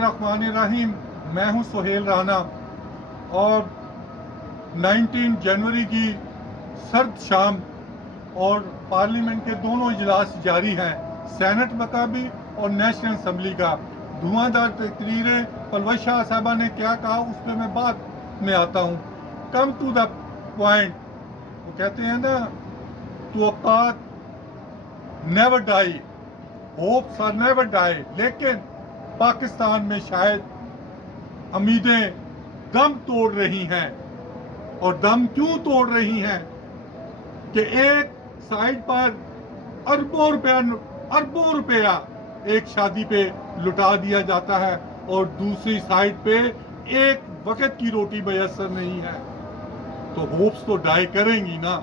बिस्मिल्लाहिर्रहमानिर्रहीम। मैं हूं सुहेल राना और 19 जनवरी की सर्द शाम और पार्लियामेंट के दोनों इजलास जारी हैं, सेनेट मकाबी और नेशनल असम्बली का। धुआंधार तकरीरें, परवेज शाह साहबा ने क्या कहा उस पर मैं बाद में आता हूँ। Come to the point. वो कहते हैं ना, तवक्कात never die, hopes are never die. लेकिन पाकिस्तान में शायद उम्मीदें दम तोड़ रही हैं। और दम क्यों तोड़ रही हैं कि एक साइड पर अरबों रुपया एक शादी पे लुटा दिया जाता है और दूसरी साइड पे एक वक्त की रोटी मैसर नहीं है, तो होप्स तो डाई करेंगी ना,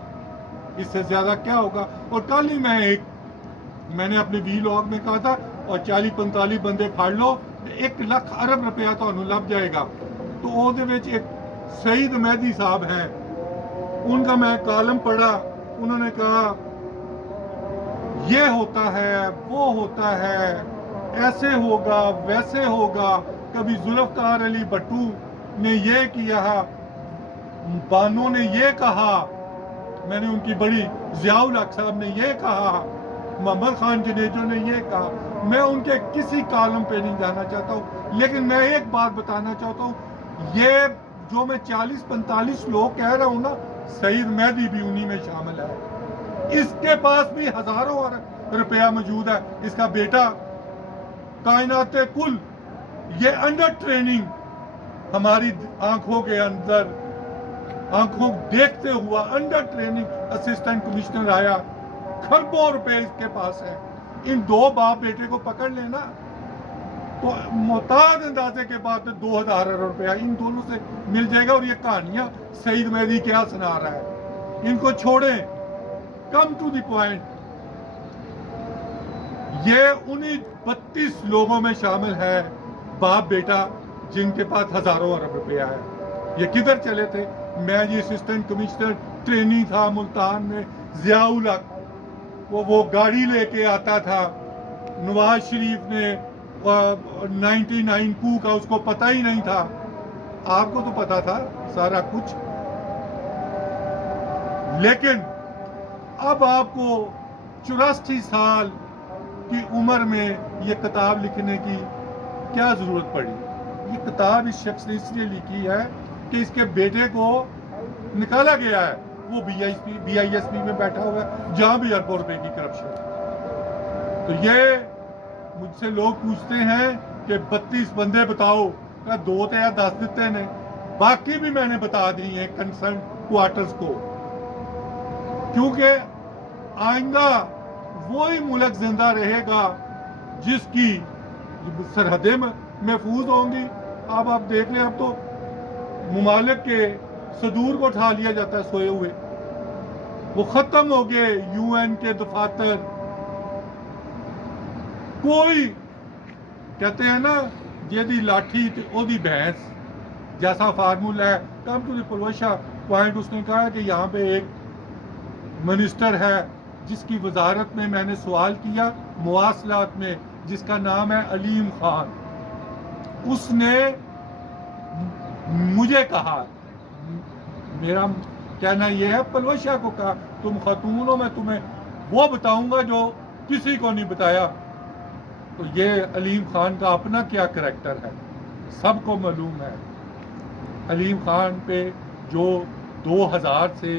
इससे ज्यादा क्या होगा। और कल ही मैंने अपने वीलॉग में कहा था, और 40-45 बंदे फाड़ लो, 1 लाख अरब रुपया तो लग जाएगा। तो ਉਹਦੇ ਵਿੱਚ एक सईद मेहदी साहब हैं, उनका मैं कॉलम पढ़ा। उन्होंने कहा ये होता है, वो होता है, ऐसे होगा, वैसे होगा। कभी जुल्फकार अली भट्टू ने ये किया, बानो ने ये कहा, मैंने उनकी बड़ी, जियाउल हक साहब ने ये कहा, मोहम्मद खान जनेजो ने ये कहा। मैं उनके किसी कॉलम पे नहीं जाना चाहता हूँ, लेकिन मैं एक बात बताना चाहता हूँ, ये जो मैं 40-45 लोग कह रहा हूँ ना, सईद मेहदी भी उन्हीं में शामिल है। इसके पास भी हजारों रुपया मौजूद है। इसका बेटा कायनात कुल, ये अंडर ट्रेनिंग हमारी आंखों के अंदर, आंखों देखते हुआ अंडर ट्रेनिंग असिस्टेंट कमिश्नर आया, खरबों रुपए इसके पास है। इन 2 बाप बेटे को पकड़ लेना तो मोहताज अंदाजे के बाद 2000 रुपया इन दोनों से मिल जाएगा। और ये कहानियां सईद मेहदी क्या सुना रहा है, इनको छोड़ें। Come to the point. ये उन्हीं 32 लोगों में शामिल है, बाप बेटा, जिनके पास हजारों अरब रुपया है। ये किधर चले थे? मैं जी असिस्टेंट कमिश्नर ट्रेनी था मुल्तान में, जियाउल हक वो गाड़ी लेके आता था। नवाज शरीफ ने 99 कू का उसको पता ही नहीं था। आपको तो पता था सारा कुछ, लेकिन अब आपको 84 साल की उम्र में ये किताब लिखने की क्या जरूरत पड़ी? ये किताब इस शख्स ने इसलिए लिखी है कि इसके बेटे को निकाला गया है, वो BISP में बैठा हुआ है, जहां भी अरबों रुपए की करप्शन। तो ये मुझसे लोग पूछते हैं कि 32 बंदे बताओ, 2 या 10 देते ने, बाकी भी मैंने बता दी है कंसर्न क्वार्टर्स को, क्योंकि आइंदा वही मुल्क जिंदा रहेगा जिसकी सरहदें महफूज होंगी। अब आप देख लें, अब तो मुमालिक के सदूर को उठा लिया जाता है सोए हुए, वो खत्म हो गए UN के दफातर। कोई कहते हैं ना, जेदी लाठी ते ओदी भैंस जैसा फार्मूला है। Come to the Parvez Shah point. उसने कहा कि यहाँ पे एक मिनिस्टर है जिसकी वजारत में मैंने सवाल किया मुवासलात में, जिसका नाम है अलीम खान। उसने मुझे कहा, मेरा कहना यह है, परवेज शाह को कहा, तुम खातून हो, मैं तुम्हें वो बताऊंगा जो किसी को नहीं बताया। तो ये अलीम खान का अपना क्या करैक्टर है सबको मालूम है। अलीम खान पे जो 2000 से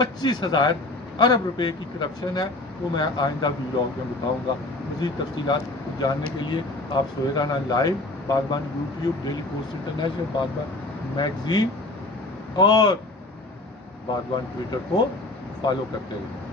25,000 अरब रुपए की करप्शन है, वो मैं आइंदा वीलॉग में बताऊंगा। मज़ीद तफसीलात जानने के लिए आप सुहेल राना लाइव, बागबान YouTube, डेली पोस्ट इंटरनेशनल, बागबान मैगजीन और बागबान ट्विटर को फॉलो करते रहिए।